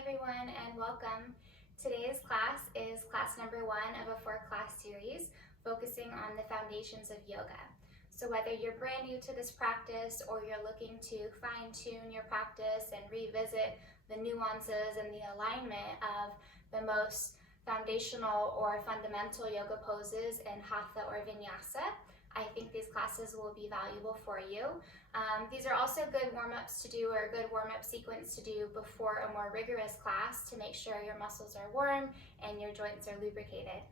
everyone, and welcome. Today's class is class number 1 of a 4-class series focusing on the foundations of yoga. So whether you're brand new to this practice or you're looking to fine-tune your practice and revisit the nuances and the alignment of the most foundational or fundamental yoga poses in hatha or vinyasa, I think these classes will be valuable for you. These are also good warm-ups to do, or a good warm-up sequence to do before a more rigorous class to make sure your muscles are warm and your joints are lubricated.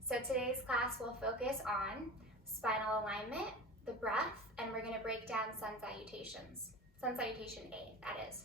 So today's class will focus on spinal alignment, the breath, and we're going to break down Sun Salutations. Sun Salutation A, that is.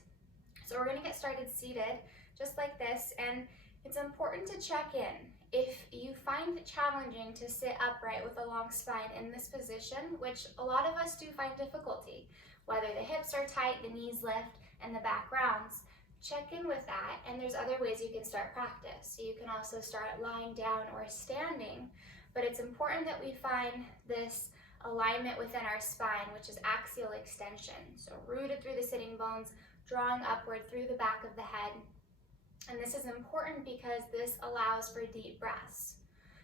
So we're going to get started seated just like this, and it's important to check in. If you find it challenging to sit upright with a long spine in this position, which a lot of us do find difficulty, whether the hips are tight, the knees lift, and the back rounds, check in with that, and there's other ways you can start practice. So you can also start lying down or standing, but it's important that we find this alignment within our spine, which is axial extension. So rooted through the sitting bones, drawing upward through the back of the head. And this is important because this allows for deep breaths.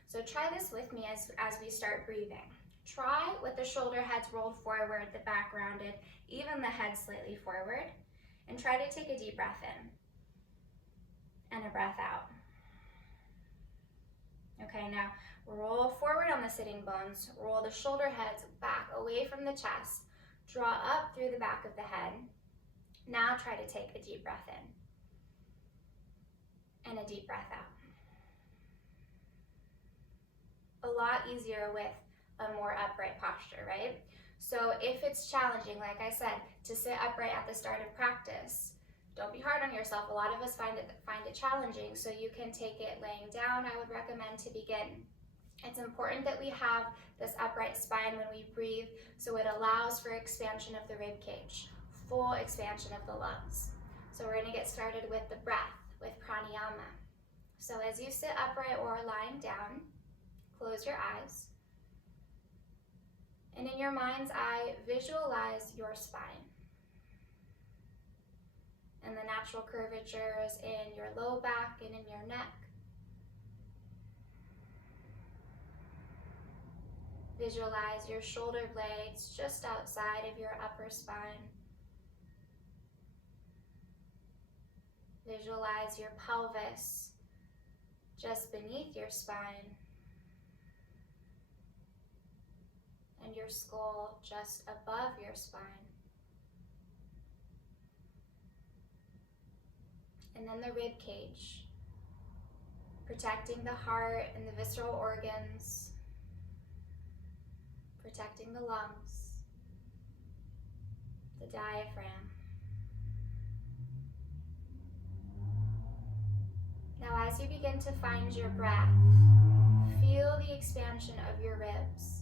So try this with me as we start breathing. Try with the shoulder heads rolled forward, the back rounded, even the head slightly forward. And try to take a deep breath in and a breath out. Okay, now roll forward on the sitting bones, roll the shoulder heads back away from the chest, draw up through the back of the head. Now try to take a deep breath in and a deep breath out. A lot easier with a more upright posture, right? So if it's challenging, like I said, to sit upright at the start of practice, don't be hard on yourself. A lot of us find it challenging, so you can take it laying down. I would recommend to begin. It's important that we have this upright spine when we breathe, so it allows for expansion of the rib cage, full expansion of the lungs. So we're gonna get started with the breath, with pranayama. So as you sit upright or lying down, close your eyes. And in your mind's eye, visualize your spine and the natural curvatures in your low back and in your neck. Visualize your shoulder blades just outside of your upper spine. Visualize your pelvis just beneath your spine and your skull just above your spine. And then the rib cage, protecting the heart and the visceral organs, protecting the lungs, the diaphragm. Now as you begin to find your breath, feel the expansion of your ribs.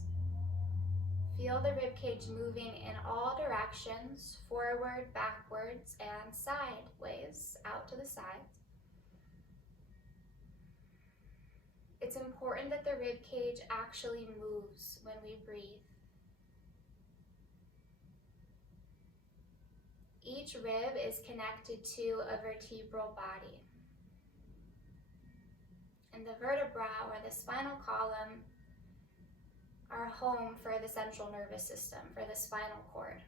Feel the rib cage moving in all directions, forward, backwards, and sideways, out to the sides. It's important that the rib cage actually moves when we breathe. Each rib is connected to a vertebral body. And the vertebra, or the spinal column, are home for the central nervous system, for the spinal cord.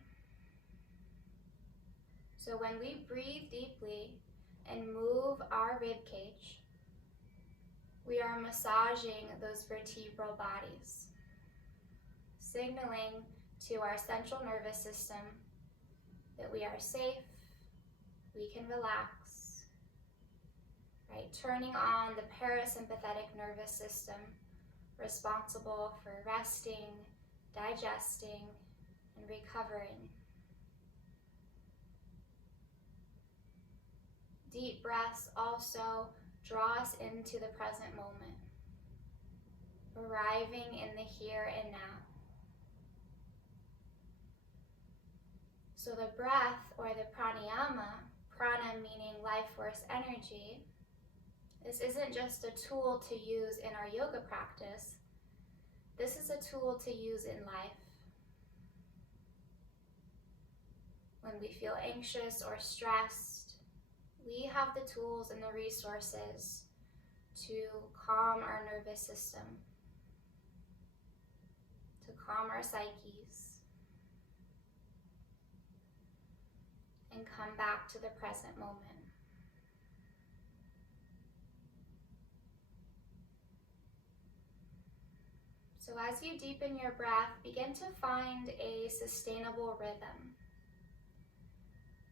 So when we breathe deeply and move our rib cage, we are massaging those vertebral bodies, signaling to our central nervous system that we are safe, we can relax, right? Turning on the parasympathetic nervous system, responsible for resting, digesting, and recovering. Deep breaths also draw us into the present moment, arriving in the here and now. So the breath, or the pranayama, prana meaning life force energy, this isn't just a tool to use in our yoga practice. This is a tool to use in life. When we feel anxious or stressed, we have the tools and the resources to calm our nervous system, to calm our psyches, and come back to the present moment. So as you deepen your breath, begin to find a sustainable rhythm.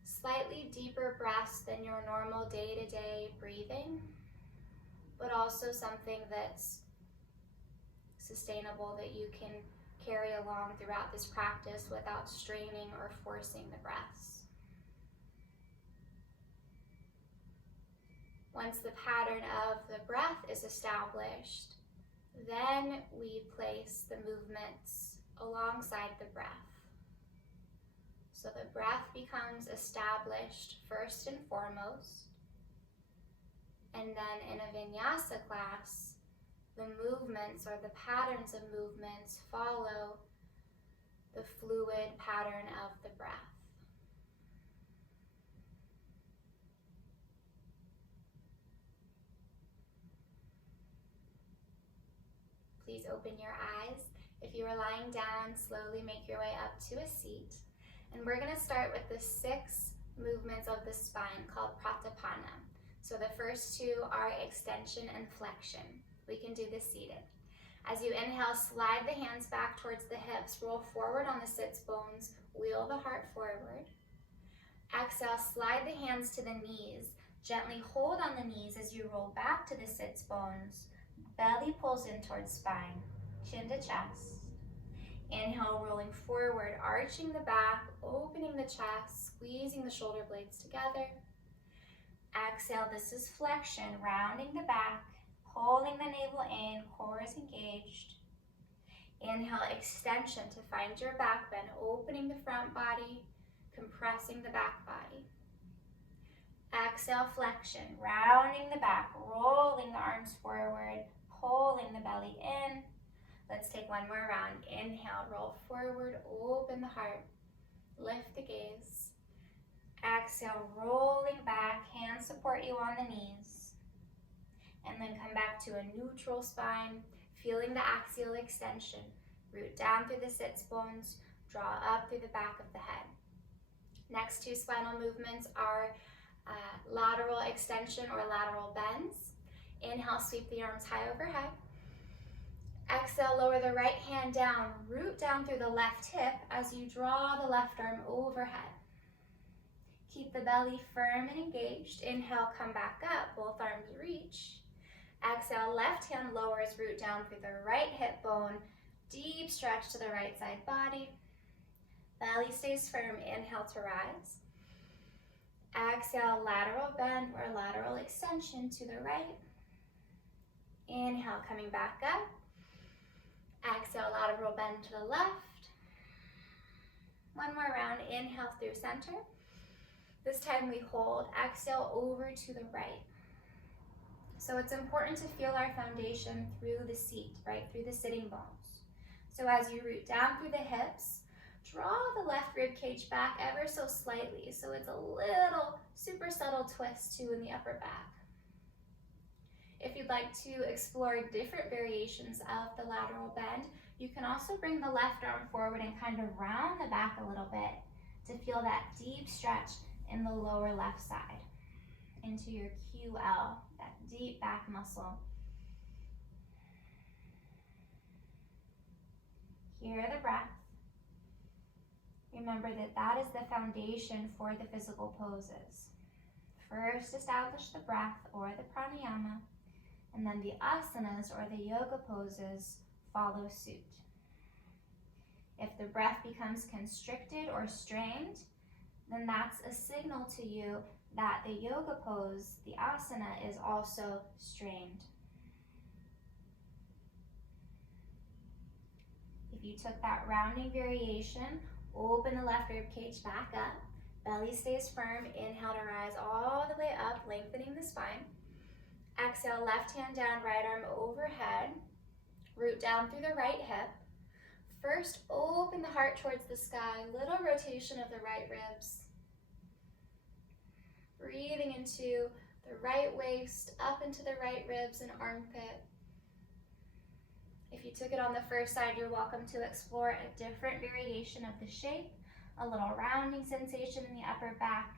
Slightly deeper breaths than your normal day-to-day breathing, but also something that's sustainable that you can carry along throughout this practice without straining or forcing the breaths. Once the pattern of the breath is established, then we place the movements alongside the breath. So the breath becomes established first and foremost, and then in a vinyasa class, the movements or the patterns of movements follow the fluid pattern of the breath. Please open your eyes. If you are lying down, slowly make your way up to a seat. And we're going to start with the 6 movements of the spine called pranayama. So the first 2 are extension and flexion. We can do this seated. As you inhale, slide the hands back towards the hips, roll forward on the sits bones, wheel the heart forward. Exhale, slide the hands to the knees. Gently hold on the knees as you roll back to the sits bones. Belly pulls in towards spine, chin to chest. Inhale, rolling forward, arching the back, opening the chest, squeezing the shoulder blades together. Exhale, this is flexion, rounding the back, pulling the navel in, core is engaged. Inhale, extension to find your back bend, opening the front body, compressing the back body. Exhale, flexion, rounding the back, rolling the arms forward, pulling the belly in. Let's take one more round. Inhale, roll forward, open the heart, lift the gaze. Exhale, rolling back, hands support you on the knees. And then come back to a neutral spine, feeling the axial extension. Root down through the sits bones, draw up through the back of the head. Next 2 spinal movements are lateral extension or lateral bends. Inhale, sweep the arms high overhead. Exhale, lower the right hand down, root down through the left hip as you draw the left arm overhead. Keep the belly firm and engaged. Inhale, come back up, both arms reach. Exhale, left hand lowers, root down through the right hip bone, deep stretch to the right side body. Belly stays firm, inhale to rise. Exhale, lateral bend or lateral extension to the right. Inhale, coming back up. Exhale, lateral bend to the left. One more round, inhale through center. This time we hold, exhale over to the right. So it's important to feel our foundation through the seat, right through the sitting bones. So as you root down through the hips, draw the left rib cage back ever so slightly. So it's a little super subtle twist too in the upper back. If you'd like to explore different variations of the lateral bend, you can also bring the left arm forward and kind of round the back a little bit to feel that deep stretch in the lower left side into your QL, that deep back muscle. Hear the breath. Remember that that is the foundation for the physical poses. First, establish the breath or the pranayama, and then the asanas or the yoga poses follow suit. If the breath becomes constricted or strained, then that's a signal to you that the yoga pose, the asana, is also strained. If you took that rounding variation, open the left rib cage back up, belly stays firm, inhale to rise all the way up, lengthening the spine. Exhale, left hand down, right arm overhead, root down through the right hip. First, open the heart towards the sky, little rotation of the right ribs. Breathing into the right waist, up into the right ribs and armpit. If you took it on the first side, you're welcome to explore a different variation of the shape, a little rounding sensation in the upper back.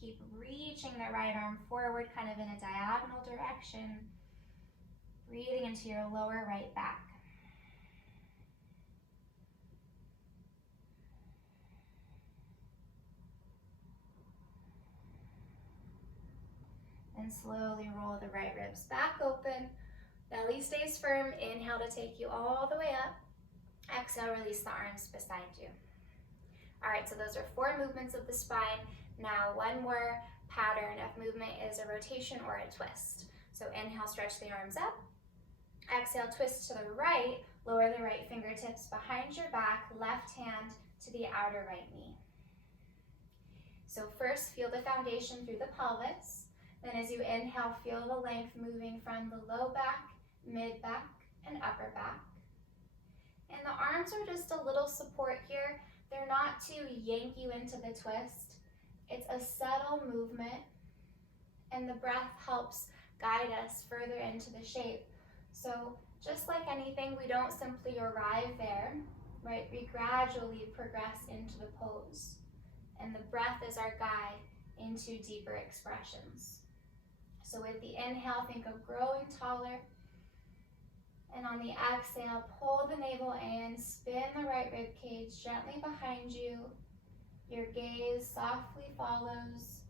Keep reaching the right arm forward, kind of in a diagonal direction. Breathing into your lower right back. And slowly roll the right ribs back open. Belly stays firm. Inhale to take you all the way up. Exhale, release the arms beside you. All right, so those are 4 movements of the spine. Now one more pattern of movement is a rotation or a twist. So inhale, stretch the arms up. Exhale, twist to the right. Lower the right fingertips behind your back. Left hand to the outer right knee. So first, feel the foundation through the pelvis. Then as you inhale, feel the length moving from the low back, mid back, and upper back. And the arms are just a little support here. They're not to yank you into the twist. It's a subtle movement, and the breath helps guide us further into the shape. So just like anything, we don't simply arrive there, right? We gradually progress into the pose, and the breath is our guide into deeper expressions. So with the inhale, think of growing taller. And on the exhale, pull the navel in, spin the right rib cage gently behind you. Your gaze softly follows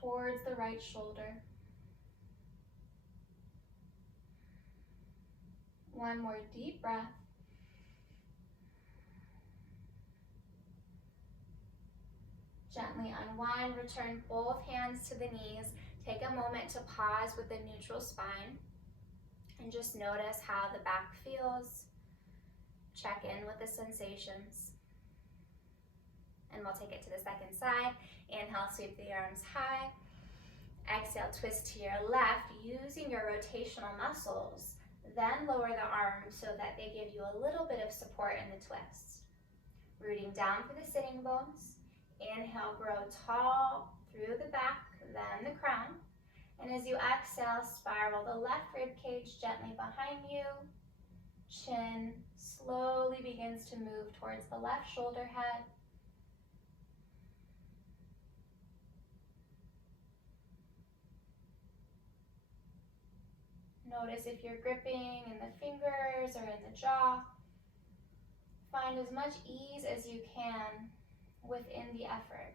towards the right shoulder. One more deep breath. Gently unwind, return both hands to the knees. Take a moment to pause with the neutral spine and just notice how the back feels. Check in with the sensations. And we'll take it to the second side. Inhale, sweep the arms high. Exhale, twist to your left using your rotational muscles. Then lower the arms so that they give you a little bit of support in the twist. Rooting down through the sitting bones. Inhale, grow tall through the back, then the crown. And as you exhale, spiral the left rib cage gently behind you. Chin slowly begins to move towards the left shoulder head. Notice if you're gripping in the fingers or in the jaw. Find as much ease as you can within the effort.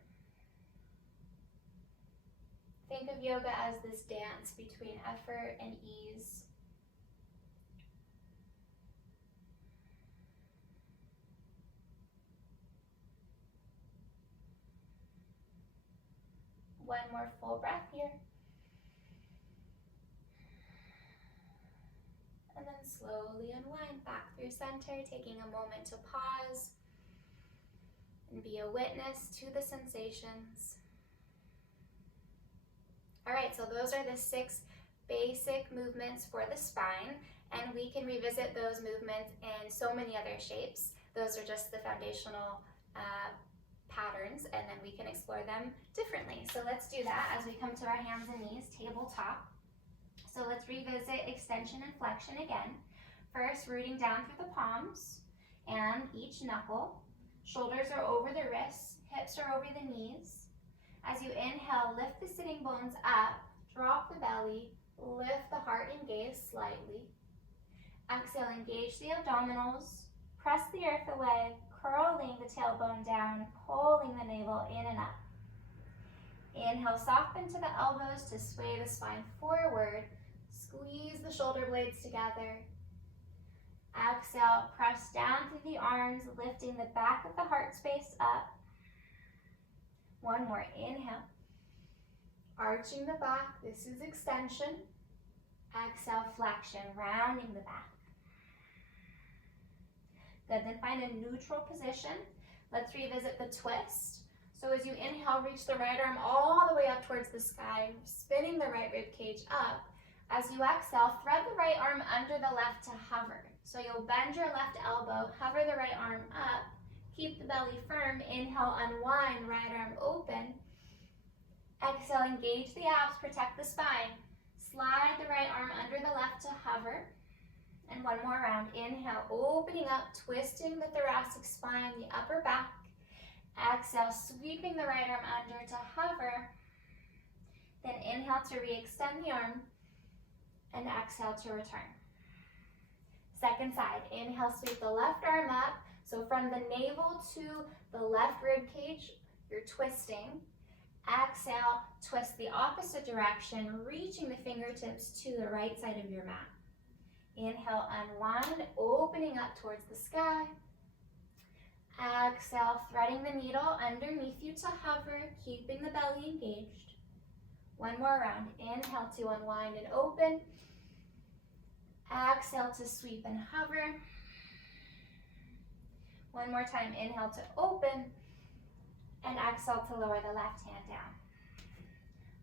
Think of yoga as this dance between effort and ease. One more full breath here. And then slowly unwind back through center, taking a moment to pause and be a witness to the sensations. All right, so those are the 6 basic movements for the spine, and we can revisit those movements in so many other shapes. Those are just the foundational patterns, and then we can explore them differently. So let's do that as we come to our hands and knees, tabletop. So let's revisit extension and flexion again. First, rooting down through the palms and each knuckle. Shoulders are over the wrists, hips are over the knees. As you inhale, lift the sitting bones up, drop the belly, lift the heart and gaze slightly. Exhale, engage the abdominals, press the earth away, curling the tailbone down, pulling the navel in and up. Inhale, soften to the elbows to sway the spine forward. Squeeze the shoulder blades together. Exhale, press down through the arms, lifting the back of the heart space up. One more, inhale. Arching the back, this is extension. Exhale, flexion, rounding the back. Good, then find a neutral position. Let's revisit the twist. So as you inhale, reach the right arm all the way up towards the sky, spinning the right rib cage up. As you exhale, thread the right arm under the left to hover. So you'll bend your left elbow, hover the right arm up, keep the belly firm. Inhale, unwind, right arm open. Exhale, engage the abs, protect the spine. Slide the right arm under the left to hover. And one more round. Inhale, opening up, twisting the thoracic spine, the upper back. Exhale, sweeping the right arm under to hover. Then inhale to re-extend the arm. And exhale to return. Second side. Inhale, sweep the left arm up. So from the navel to the left rib cage, you're twisting. Exhale, twist the opposite direction, reaching the fingertips to the right side of your mat. Inhale, unwind, opening up towards the sky. Exhale, threading the needle underneath you to hover, keeping the belly engaged. One more round. Inhale to unwind and open. Exhale to sweep and hover. One more time. Inhale to open. And exhale to lower the left hand down.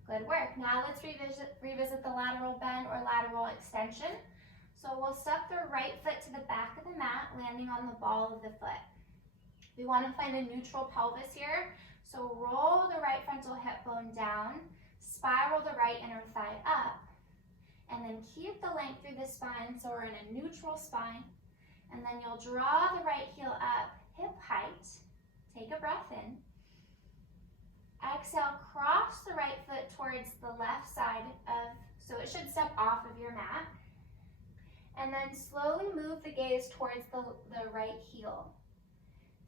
Good work. Now let's revisit the lateral bend or lateral extension. So we'll step the right foot to the back of the mat, landing on the ball of the foot. We want to find a neutral pelvis here. So roll the right frontal hip bone down, spiral the right inner thigh up, and then keep the length through the spine so we're in a neutral spine. And then you'll draw the right heel up, hip height. Take a breath in. Exhale, cross the right foot towards the left side so it should step off of your mat. And then slowly move the gaze towards the right heel.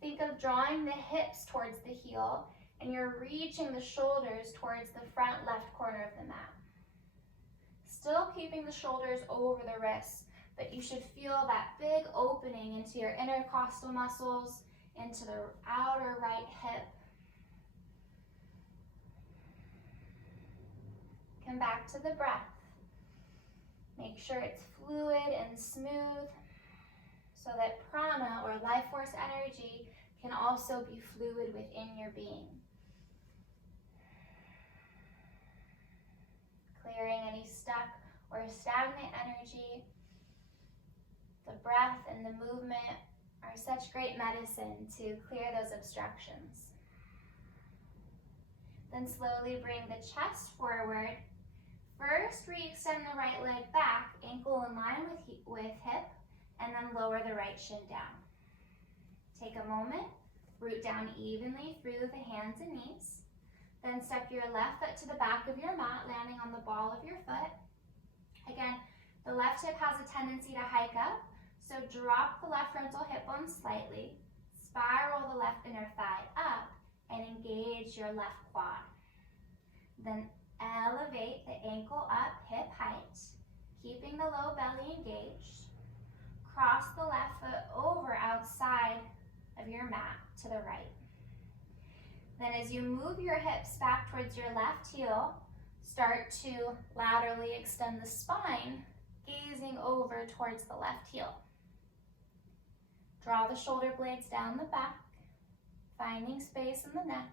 Think of drawing the hips towards the heel, and you're reaching the shoulders towards the front left corner of the mat. Still keeping the shoulders over the wrists, but you should feel that big opening into your intercostal muscles, into the outer right hip. Come back to the breath. Make sure it's fluid and smooth so that prana or life force energy can also be fluid within your being. Clearing any stuck or stagnant energy. The breath and the movement are such great medicine to clear those obstructions. Then slowly bring the chest forward. First, re-extend the right leg back, ankle in line with hip, and then lower the right shin down. Take a moment, root down evenly through the hands and knees. Then step your left foot to the back of your mat, landing on the ball of your foot. Again, the left hip has a tendency to hike up, so drop the left frontal hip bone slightly, spiral the left inner thigh up, and engage your left quad. Then elevate the ankle up, hip height, keeping the low belly engaged. Cross the left foot over outside of your mat to the right. Then as you move your hips back towards your left heel, start to laterally extend the spine, gazing over towards the left heel. Draw the shoulder blades down the back, finding space in the neck.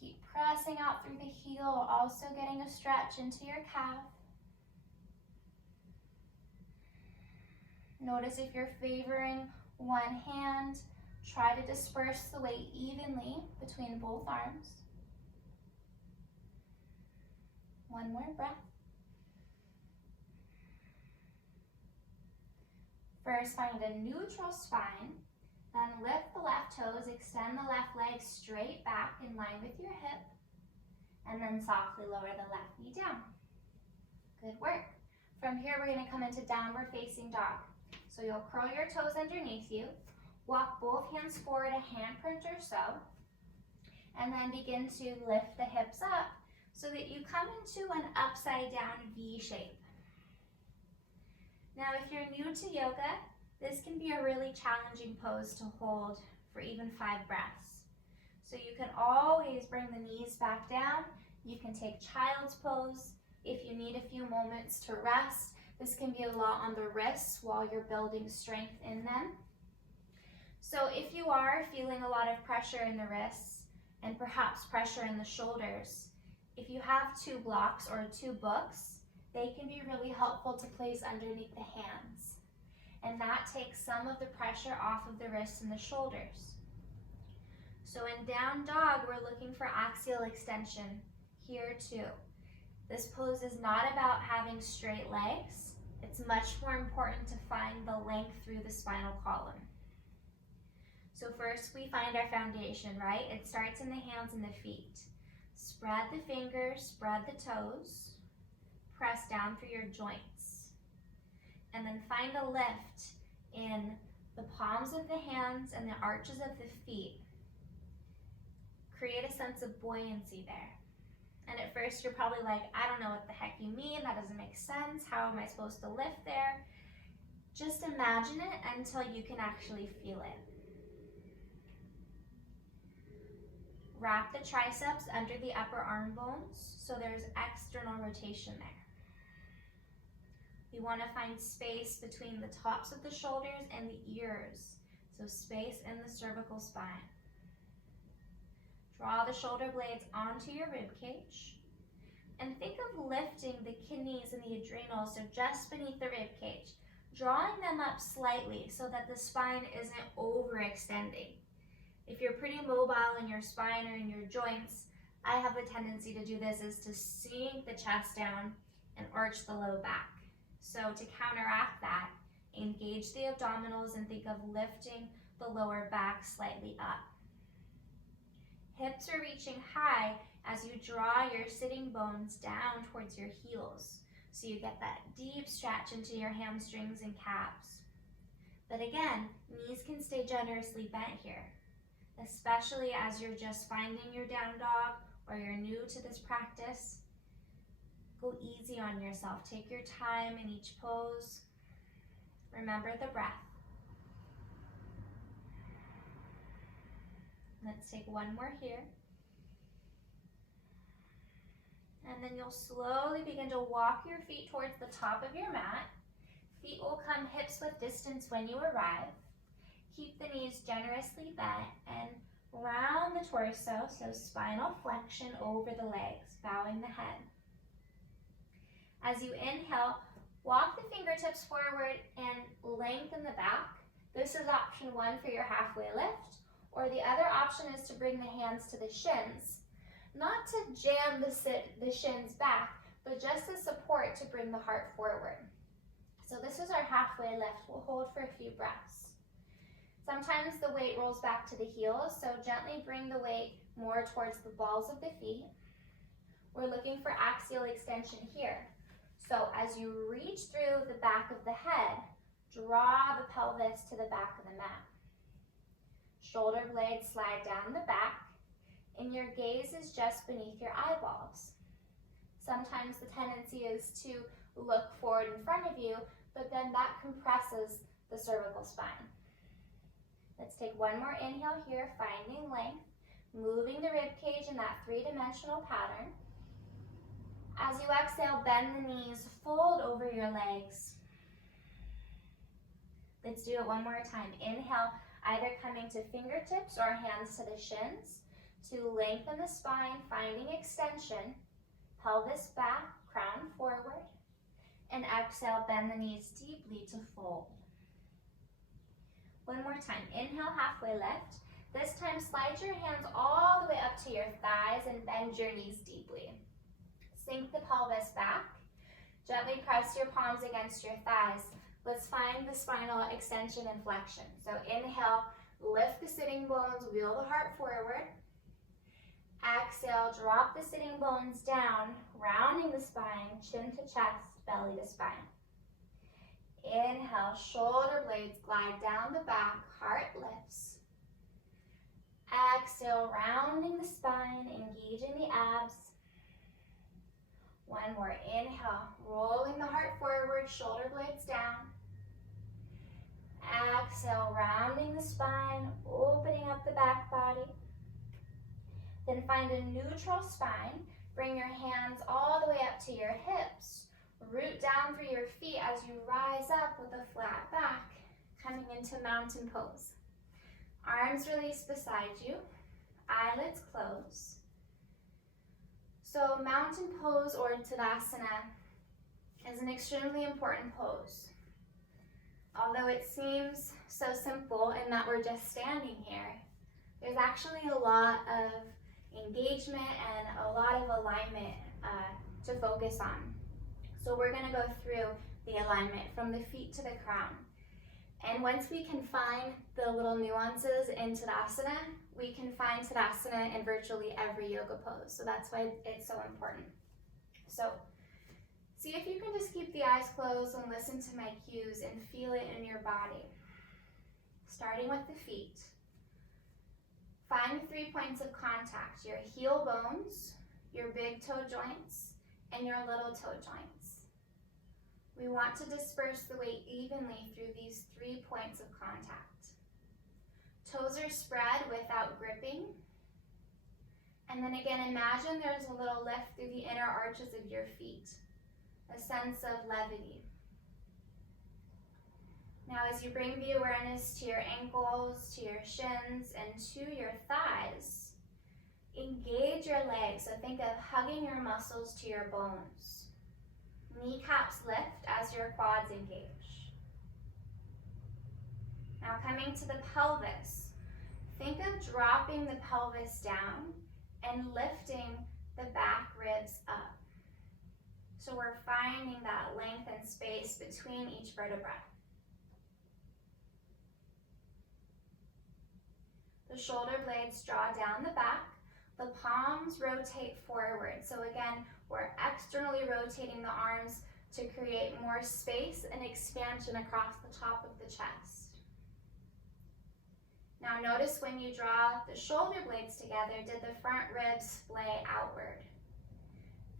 Keep pressing out through the heel, also getting a stretch into your calf. Notice if you're favoring one hand, try to disperse the weight evenly between both arms. One more breath. First, find a neutral spine. Then lift the left toes, extend the left leg straight back in line with your hip, and then softly lower the left knee down. Good work. From here, we're going to come into downward facing dog. So you'll curl your toes underneath you, walk both hands forward a handprint or so, and then begin to lift the hips up so that you come into an upside down V shape. Now, if you're new to yoga, this can be a really challenging pose to hold for even 5 breaths. So you can always bring the knees back down. You can take child's pose. If you need a few moments to rest, this can be a lot on the wrists while you're building strength in them. So if you are feeling a lot of pressure in the wrists and perhaps pressure in the shoulders, if you have 2 blocks or 2 books, they can be really helpful to place underneath the hands. And that takes some of the pressure off of the wrists and the shoulders. So in down dog, we're looking for axial extension here too. This pose is not about having straight legs. It's much more important to find the length through the spinal column. So first we find our foundation, right? It starts in the hands and the feet. Spread the fingers, spread the toes, press down through your joints. And then find a lift in the palms of the hands and the arches of the feet. Create a sense of buoyancy there. And at first you're probably like, I don't know what the heck you mean, that doesn't make sense, how am I supposed to lift there? Just imagine it until you can actually feel it. Wrap the triceps under the upper arm bones so there's external rotation there. We want to find space between the tops of the shoulders and the ears, so space in the cervical spine. Draw the shoulder blades onto your rib cage and think of lifting the kidneys and the adrenals, so just beneath the rib cage, drawing them up slightly so that the spine isn't overextending. If you're pretty mobile in your spine or in your joints, I have a tendency to do this, is to sink the chest down and arch the low back. So to counteract that, engage the abdominals and think of lifting the lower back slightly up. Hips are reaching high as you draw your sitting bones down towards your heels, so you get that deep stretch into your hamstrings and calves. But again, knees can stay generously bent here, especially as you're just finding your down dog or you're new to this practice. Go easy on yourself. Take your time in each pose. Remember the breath. Let's take one more here. And then you'll slowly begin to walk your feet towards the top of your mat. Feet will come hips width distance when you arrive. Keep the knees generously bent and round the torso, so spinal flexion over the legs, bowing the head. As you inhale, walk the fingertips forward and lengthen the back. This is option one for your halfway lift, or the other option is to bring the hands to the shins. Not to jam the shins back, but just as support to bring the heart forward. So this is our halfway lift. We'll hold for a few breaths. Sometimes the weight rolls back to the heels, so gently bring the weight more towards the balls of the feet. We're looking for axial extension here. So as you reach through the back of the head, draw the pelvis to the back of the mat. Shoulder blades slide down the back, and your gaze is just beneath your eyeballs. Sometimes the tendency is to look forward in front of you, but then that compresses the cervical spine. Let's take one more inhale here, finding length, moving the rib cage in that three-dimensional pattern. As you exhale, bend the knees, fold over your legs. Let's do it one more time. Inhale, either coming to fingertips or hands to the shins to lengthen the spine, finding extension, pelvis back, crown forward, and exhale, bend the knees deeply to fold. One more time. Inhale, halfway lift. This time, slide your hands all the way up to your thighs and bend your knees deeply. Sink the pelvis back. Gently press your palms against your thighs. Let's find the spinal extension and flexion. So inhale, lift the sitting bones, wheel the heart forward. Exhale, drop the sitting bones down, rounding the spine, chin to chest, belly to spine. Inhale, shoulder blades glide down the back, heart lifts. Exhale, rounding the spine, engaging the abs. One more, inhale, rolling the heart forward, shoulder blades down. Exhale, rounding the spine, opening up the back body. Then find a neutral spine. Bring your hands all the way up to your hips. Root down through your feet as you rise up with a flat back, coming into mountain pose. Arms release beside you, eyelids close. So mountain pose or Tadasana is an extremely important pose. Although it seems so simple in that we're just standing here, There's actually a lot of engagement and a lot of alignment to focus on. So we're going to go through the alignment from the feet to the crown. And once we can find the little nuances in Tadasana, we can find Tadasana in virtually every yoga pose. So that's why it's so important. So see if you can just keep the eyes closed and listen to my cues and feel it in your body. Starting with the feet. Find 3 points of contact, your heel bones, your big toe joints, and your little toe joints. We want to disperse the weight evenly through these 3 points of contact. Toes are spread without gripping. And then again, imagine there's a little lift through the inner arches of your feet, a sense of levity. Now as you bring the awareness to your ankles, to your shins, and to your thighs, engage your legs. So think of hugging your muscles to your bones. Kneecaps lift as your quads engage. Now coming to the pelvis, think of dropping the pelvis down and lifting the back ribs up. So we're finding that length and space between each vertebra. The shoulder blades draw down the back. The palms rotate forward. So again, we're externally rotating the arms to create more space and expansion across the top of the chest. Now notice when you draw the shoulder blades together, did the front ribs splay outward?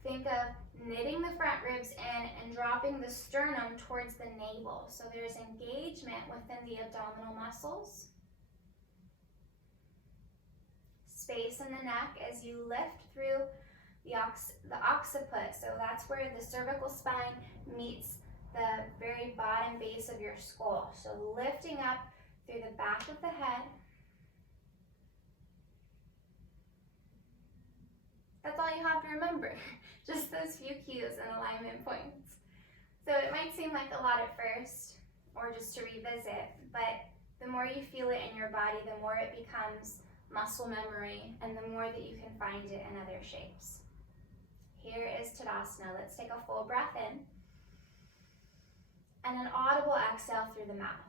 Think of knitting the front ribs in and dropping the sternum towards the navel. So there's engagement within the abdominal muscles. Space in the neck as you lift through the occiput. So that's where the cervical spine meets the very bottom base of your skull. So lifting up through the back of the head. That's all you have to remember. Just those few cues and alignment points. So it might seem like a lot at first, or just to revisit, but the more you feel it in your body, the more it becomes muscle memory, and the more that you can find it in other shapes. Here is Tadasana. Let's take a full breath in, and an audible exhale through the mouth.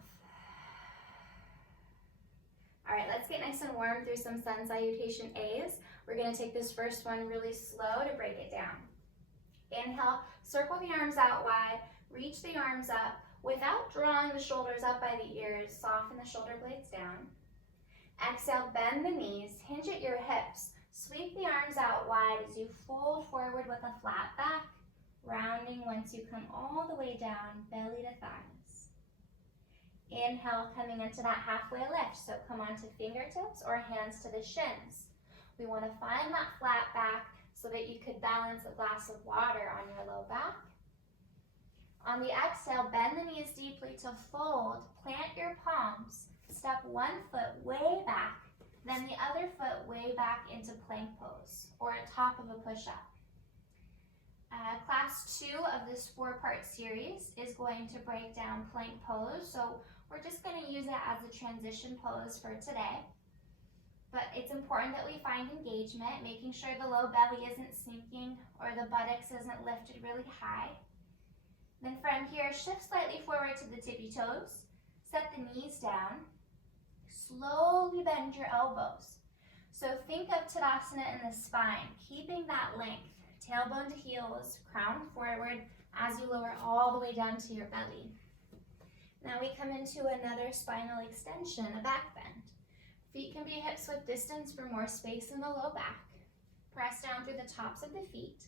All right, let's get nice and warm through some Sun Salutation A's. We're gonna take this first one really slow to break it down. Inhale, circle the arms out wide, reach the arms up without drawing the shoulders up by the ears, soften the shoulder blades down. Exhale, bend the knees, hinge at your hips, sweep the arms out wide as you fold forward with a flat back, rounding once you come all the way down, belly to thighs. Inhale, coming into that halfway lift, so come onto fingertips or hands to the shins. We want to find that flat back so that you could balance a glass of water on your low back. On the exhale, bend the knees deeply to fold, plant your palms, step one foot way back, then the other foot way back into plank pose, or at top of a push-up. Class 2 of this 4-part series is going to break down plank pose, so we're just going to use it as a transition pose for today. But it's important that we find engagement, making sure the low belly isn't sinking or the buttocks isn't lifted really high. Then from here, shift slightly forward to the tippy toes, set the knees down, slowly bend your elbows. So think of Tadasana in the spine, keeping that length, tailbone to heels, crown forward as you lower all the way down to your belly. Now we come into another spinal extension, a back bend. Feet can be hip width distance for more space in the low back. Press down through the tops of the feet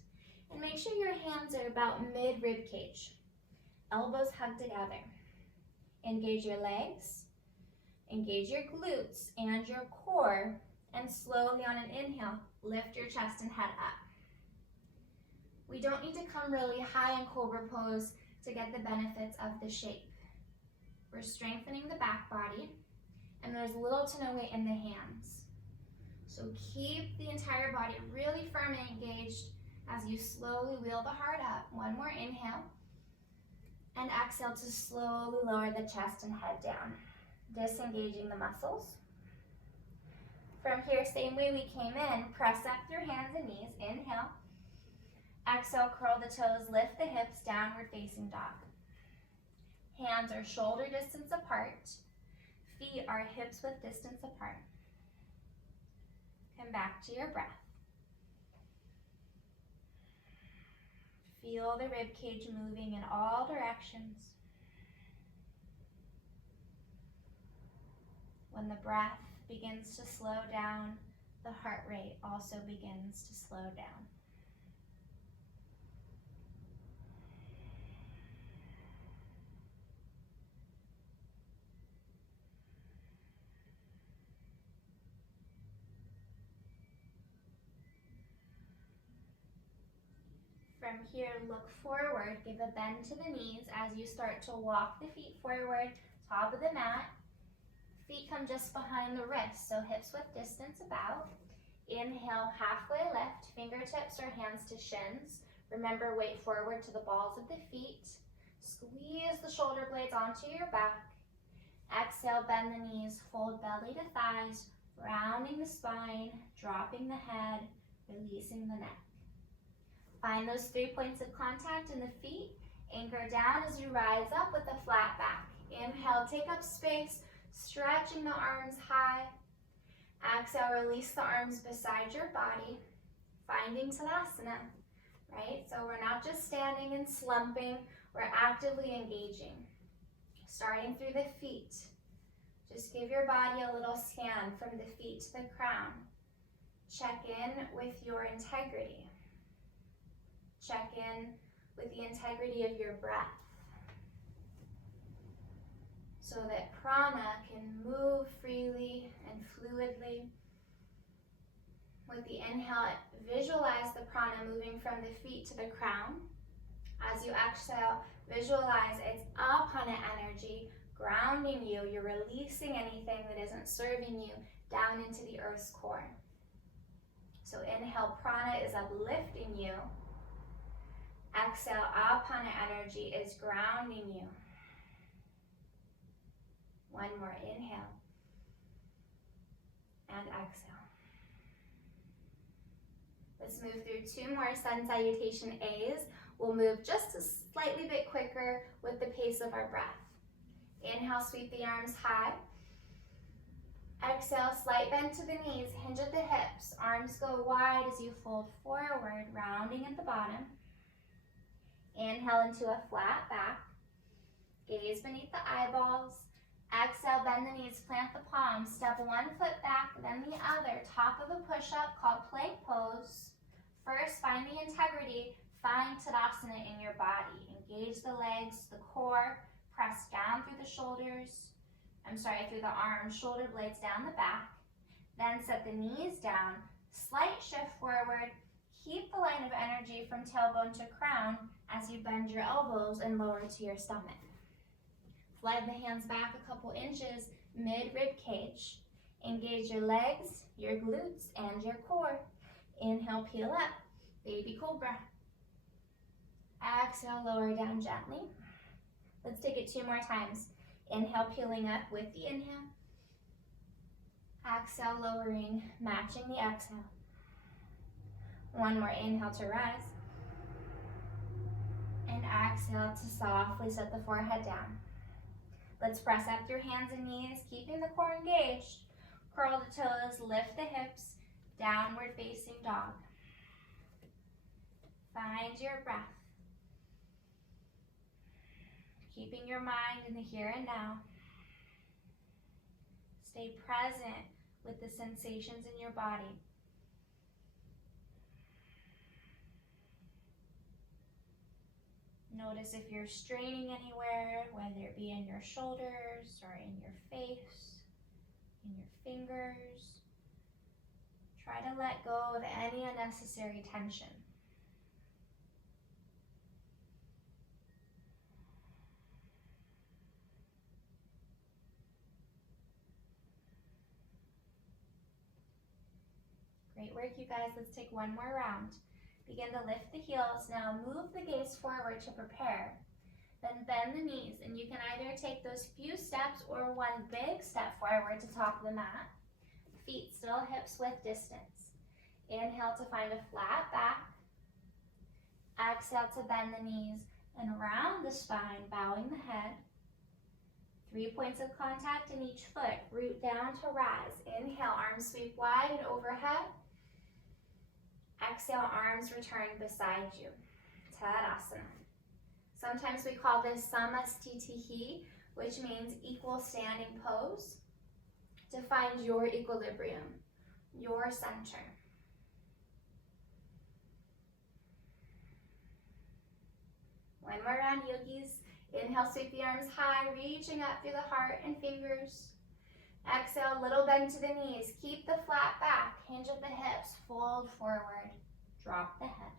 and make sure your hands are about mid-rib cage. Elbows hug together. Engage your legs, engage your glutes and your core, and slowly on an inhale, lift your chest and head up. We don't need to come really high in Cobra pose to get the benefits of the shape. We're strengthening the back body, and there's little to no weight in the hands. So keep the entire body really firm and engaged as you slowly wheel the heart up. One more inhale, and exhale to slowly lower the chest and head down, disengaging the muscles. From here, same way we came in, press up through hands and knees, inhale. Exhale, curl the toes, lift the hips, downward facing dog. Hands are shoulder distance apart. Feet are hips width distance apart. Come back to your breath. Feel the rib cage moving in all directions. When the breath begins to slow down, the heart rate also begins to slow down. From here, look forward, give a bend to the knees as you start to walk the feet forward, top of the mat. Feet come just behind the wrists, so hips width distance about. Inhale, halfway lift, fingertips or hands to shins. Remember, weight forward to the balls of the feet. Squeeze the shoulder blades onto your back. Exhale, bend the knees, fold belly to thighs, rounding the spine, dropping the head, releasing the neck. Find those 3 points of contact in the feet. Anchor down as you rise up with a flat back. Inhale, take up space, stretching the arms high. Exhale, release the arms beside your body, finding Tadasana, right? So we're not just standing and slumping, we're actively engaging. Starting through the feet. Just give your body a little scan from the feet to the crown. Check in with your integrity. Check in with the integrity of your breath so that prana can move freely and fluidly. With the inhale, visualize the prana moving from the feet to the crown. As you exhale, visualize it's apana energy grounding you. You're releasing anything that isn't serving you down into the earth's core. So inhale, prana is uplifting you. Exhale, apana energy is grounding you. One more inhale. And exhale. Let's move through 2 more Sun Salutation A's. We'll move just a slightly bit quicker with the pace of our breath. Inhale, sweep the arms high. Exhale, slight bend to the knees, hinge at the hips. Arms go wide as you fold forward, rounding at the bottom. Inhale into a flat back. Gaze beneath the eyeballs. Exhale, bend the knees, plant the palms. Step 1 foot back, then the other. Top of a push-up called plank pose. First, find the integrity. Find Tadasana in your body. Engage the legs, the core. Press down through the shoulders. Through the arms, shoulder blades down the back. Then set the knees down. Slight shift forward. Keep the line of energy from tailbone to crown as you bend your elbows and lower to your stomach. Slide the hands back a couple inches, mid-rib cage. Engage your legs, your glutes, and your core. Inhale, peel up, baby cobra. Exhale, lower down gently. Let's take it 2 more times. Inhale, peeling up with the inhale. Exhale, lowering, matching the exhale. 1 more inhale to rise. And exhale to softly set the forehead down. Let's press up through hands and knees, keeping the core engaged. Curl the toes, lift the hips, downward facing dog. Find your breath. Keeping your mind in the here and now. Stay present with the sensations in your body. Notice if you're straining anywhere, whether it be in your shoulders or in your face, in your fingers. Try to let go of any unnecessary tension. Great work, you guys. Let's take 1 more round. Begin to lift the heels. Now move the gaze forward to prepare. Then bend the knees, and you can either take those few steps or 1 big step forward to top of the mat. Feet still hips width distance. Inhale to find a flat back. Exhale to bend the knees and round the spine, bowing the head. 3 points of contact in each foot. Root down to rise. Inhale, arms sweep wide and overhead. Exhale, arms return beside you. Tadasana. Sometimes we call this samastitihi, which means equal standing pose, to find your equilibrium, your center. One more round, yogis. Inhale, sweep the arms high, reaching up through the heart and fingers. Exhale, little bend to the knees. Keep the flat back, hinge at the hips, fold forward, drop the head.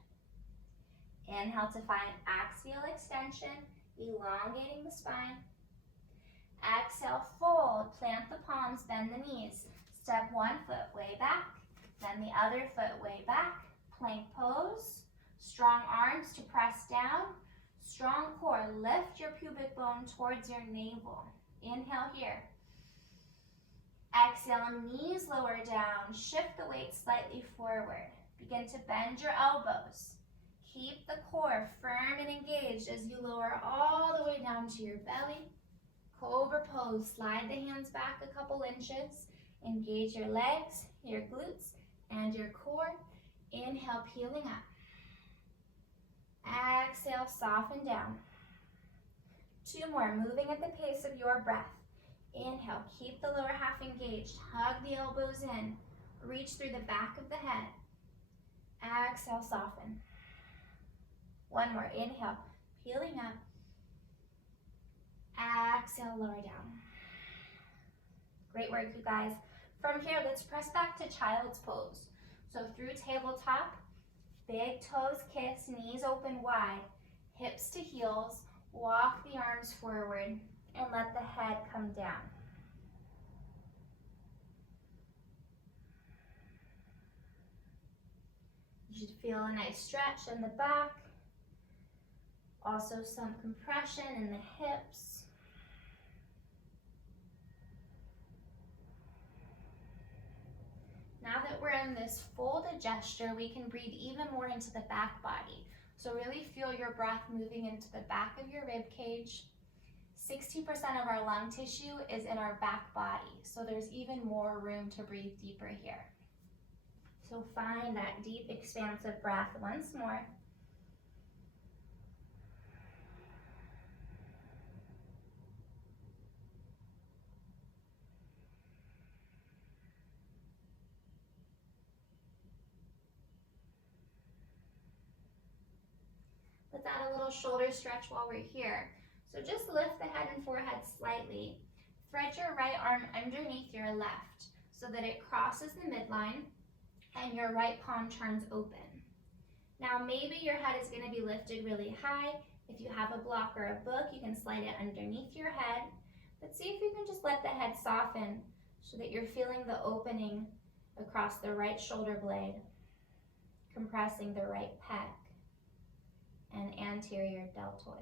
Inhale to find axial extension, elongating the spine. Exhale, fold, plant the palms, bend the knees. Step one foot way back, then the other foot way back. Plank pose, strong arms to press down. Strong core, lift your pubic bone towards your navel. Inhale here. Exhale, knees lower down. Shift the weight slightly forward. Begin to bend your elbows. Keep the core firm and engaged as you lower all the way down to your belly. Cobra pose, slide the hands back a couple inches. Engage your legs, your glutes, and your core. Inhale, peeling up. Exhale, soften down. 2 more, moving at the pace of your breath. Inhale, keep the lower half engaged. Hug the elbows in. Reach through the back of the head. Exhale, soften. 1 more, inhale, peeling up. Exhale, lower down. Great work, you guys. From here, let's press back to child's pose. So through tabletop, big toes kiss, knees open wide, hips to heels, walk the arms forward, and let the head come down. You should feel a nice stretch in the back, also some compression in the hips. Now that we're in this folded gesture, we can breathe even more into the back body. So really feel your breath moving into the back of your rib cage. 60% of our lung tissue is in our back body, so there's even more room to breathe deeper here. So find that deep, expansive breath once more. Let's add a little shoulder stretch while we're here. So just lift the head and forehead slightly. Thread your right arm underneath your left so that it crosses the midline and your right palm turns open. Now maybe your head is going to be lifted really high. If you have a block or a book, you can slide it underneath your head. But see if you can just let the head soften so that you're feeling the opening across the right shoulder blade, compressing the right pec and anterior deltoid.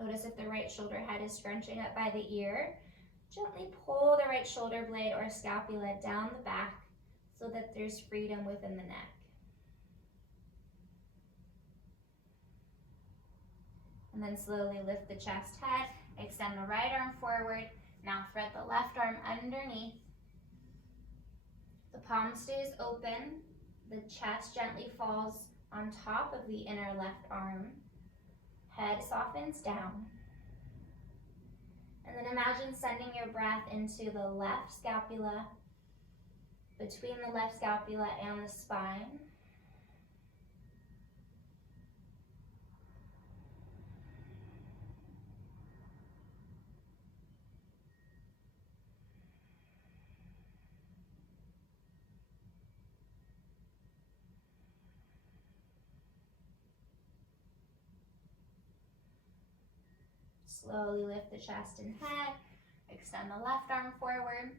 Notice if the right shoulder head is scrunching up by the ear. Gently pull the right shoulder blade or scapula down the back so that there's freedom within the neck. And then slowly lift the chest head, extend the right arm forward. Now thread the left arm underneath. The palm stays open. The chest gently falls on top of the inner left arm. Head softens down. And then imagine sending your breath into the left scapula, between the left scapula and the spine. Slowly lift the chest and head. Extend the left arm forward.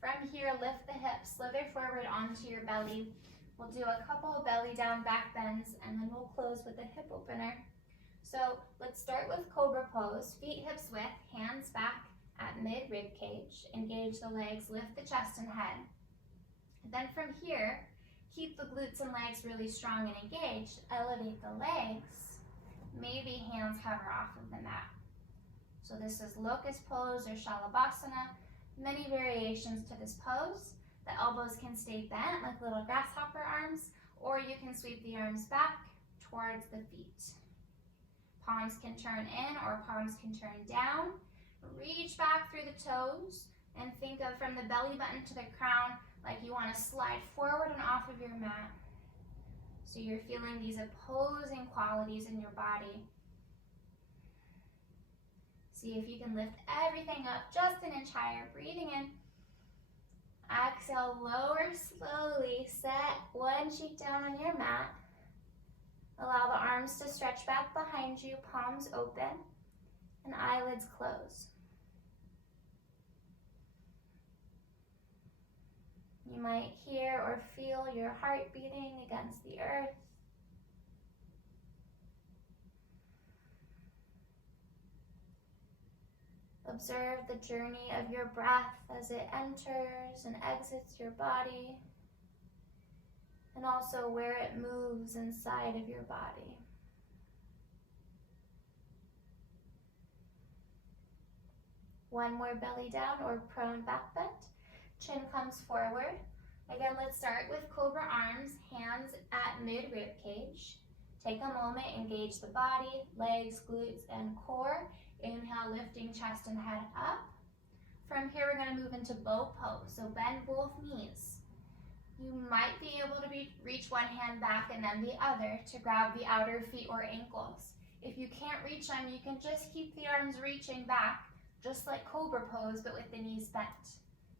From here, lift the hips, slither forward onto your belly. We'll do a couple of belly down back bends, and then we'll close with a hip opener. So let's start with cobra pose, feet hips width, hands back at mid rib cage. Engage the legs, lift the chest and head. Then from here, keep the glutes and legs really strong and engaged. Elevate the legs. Maybe hands hover off of the mat. So this is locust pose or shalabhasana. Many variations to this pose. The elbows can stay bent like little grasshopper arms, or you can sweep the arms back towards the feet. Palms can turn in or palms can turn down. Reach back through the toes and think of from the belly button to the crown like you want to slide forward and off of your mat. So you're feeling these opposing qualities in your body. See if you can lift everything up just an inch higher. Breathing in. Exhale, lower slowly. Set one cheek down on your mat. Allow the arms to stretch back behind you, palms open, and eyelids close. You might hear or feel your heart beating against the earth. Observe the journey of your breath as it enters and exits your body, and also where it moves inside of your body. One more belly down or prone back bend. Chin comes forward. Again, let's start with cobra arms, hands at mid rib cage. Take a moment, engage the body, legs, glutes, and core. Inhale, lifting chest and head up. From here, we're going to move into bow pose. So bend both knees. You might be able to reach one hand back and then the other to grab the outer feet or ankles. If you can't reach them, you can just keep the arms reaching back, just like cobra pose, but with the knees bent.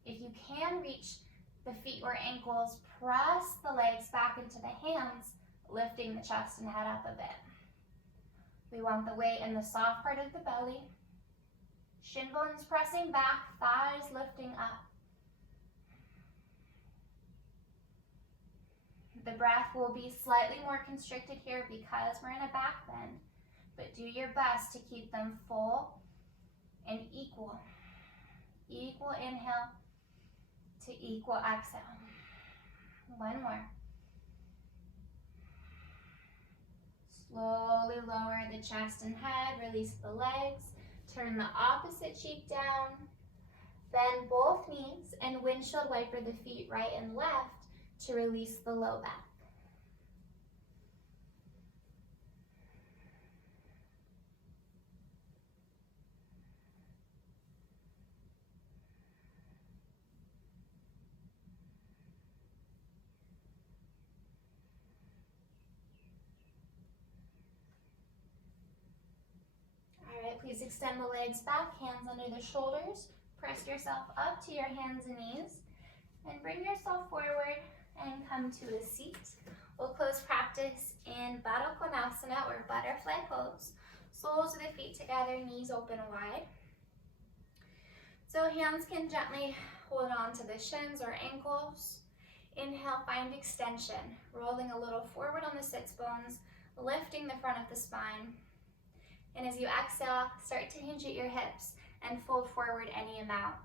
If you can reach the feet or ankles, press the legs back into the hands, lifting the chest and head up a bit. We want the weight in the soft part of the belly. Shin bones pressing back, thighs lifting up. The breath will be slightly more constricted here because we're in a back bend, but do your best to keep them full and equal. Equal inhale to equal exhale. One more. Slowly lower the chest and head, release the legs, turn the opposite cheek down, bend both knees, and windshield wiper the feet right and left to release the low back. Please extend the legs back, hands under the shoulders. Press yourself up to your hands and knees. And bring yourself forward and come to a seat. We'll close practice in Baddha Konasana or butterfly pose. Soles of the feet together, knees open wide. So hands can gently hold on to the shins or ankles. Inhale, find extension. Rolling a little forward on the sits bones, lifting the front of the spine. And as you exhale, start to hinge at your hips and fold forward any amount.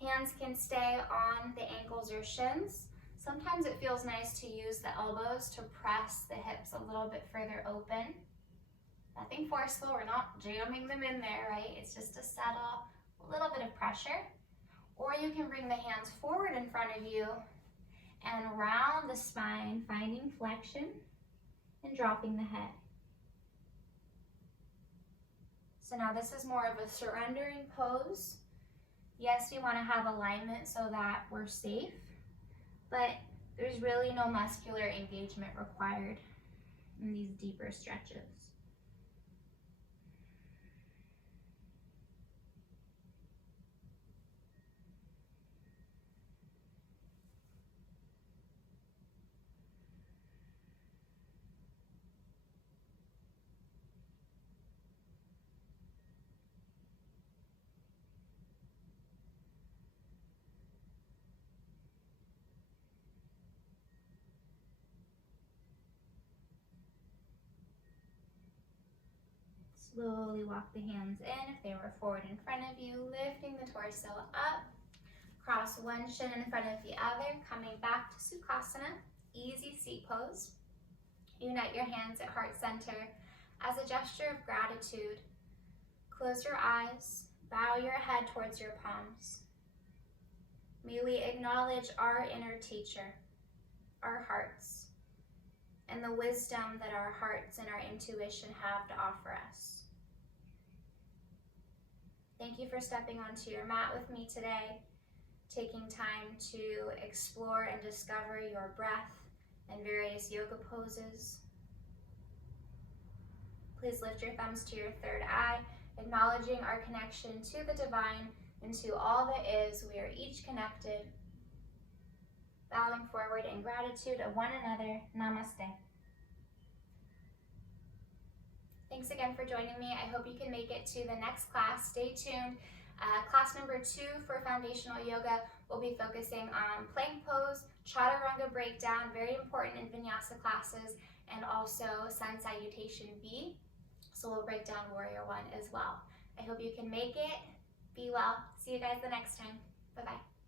Hands can stay on the ankles or shins. Sometimes it feels nice to use the elbows to press the hips a little bit further open. Nothing forceful, we're not jamming them in there, right? It's just to settle a little bit of pressure. Or you can bring the hands forward in front of you and round the spine, finding flexion and dropping the head. So now this is more of a surrendering pose. Yes, we want to have alignment so that we're safe, but there's really no muscular engagement required in these deeper stretches. Slowly walk the hands in if they were forward in front of you, lifting the torso up. Cross one shin in front of the other, coming back to Sukhasana, easy seat pose. Unite your hands at heart center as a gesture of gratitude. Close your eyes, bow your head towards your palms. May we acknowledge our inner teacher, our hearts, and the wisdom that our hearts and our intuition have to offer us. Thank you for stepping onto your mat with me today, taking time to explore and discover your breath and various yoga poses. Please lift your thumbs to your third eye, acknowledging our connection to the divine and to all that is. We are each connected. Bowing forward in gratitude of one another. Namaste. Thanks again for joining me. I hope you can make it to the next class. Stay tuned. Class number 2 for foundational yoga will be focusing on plank pose, chaturanga breakdown, very important in vinyasa classes, and also Sun Salutation B. So we'll break down Warrior 1 as well. I hope you can make it. Be well. See you guys the next time. Bye-bye.